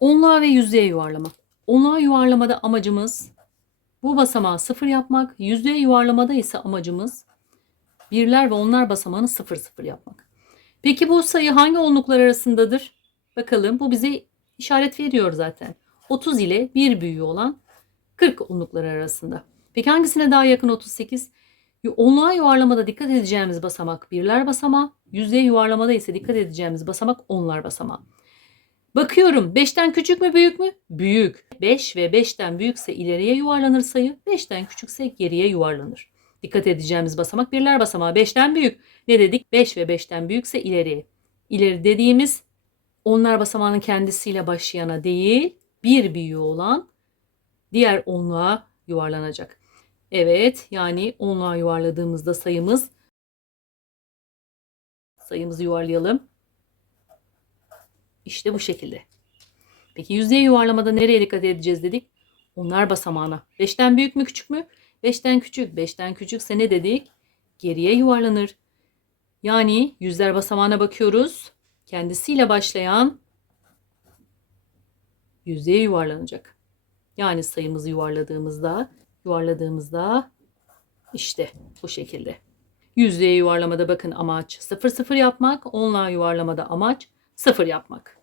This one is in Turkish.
Onluğa ve yüzlüğe yuvarlama. Onluğa yuvarlamada amacımız bu basamağı sıfır yapmak. Yüzlüğe yuvarlamada ise amacımız birler ve onlar basamağını sıfır sıfır yapmak. Peki bu sayı hangi onluklar arasındadır? Bakalım bu bize işaret veriyor zaten. 30 ile bir büyüğü olan 40 onluklar arasında. Peki hangisine daha yakın 38? Yu- Onluğa yuvarlamada dikkat edeceğimiz basamak birler basamağı, yüzlüğe yuvarlamada ise dikkat edeceğimiz basamak onlar basamağı. Bakıyorum 5'ten küçük mü büyük mü? Büyük. 5 ve 5'ten büyükse ileriye yuvarlanır sayı, 5'ten küçükse geriye yuvarlanır. Dikkat edeceğimiz basamak birler basamağı 5'ten büyük. Ne dedik? 5 ve 5'ten büyükse ileriye. İleri dediğimiz onlar basamağının kendisiyle başlayana değil, bir büyüğü olan diğer onluğa yuvarlanacak. Evet, yani onluğa yuvarladığımızda sayımız sayımızı yuvarlayalım. İşte bu şekilde. Peki yüzdeye yuvarlamada nereye dikkat edeceğiz dedik? Onlar basamağına. 5'ten büyük mü küçük mü? 5'ten küçük. 5'ten küçükse ne dedik? Geriye yuvarlanır. Yani yüzler basamağına bakıyoruz. Kendisiyle başlayan yüzdeye yuvarlanacak. Yani sayımızı yuvarladığımızda, yuvarladığımızda işte bu şekilde. Yüzdeye yuvarlamada bakın amaç 0 0 yapmak, onluğa yuvarlamada amaç 0 yapmak.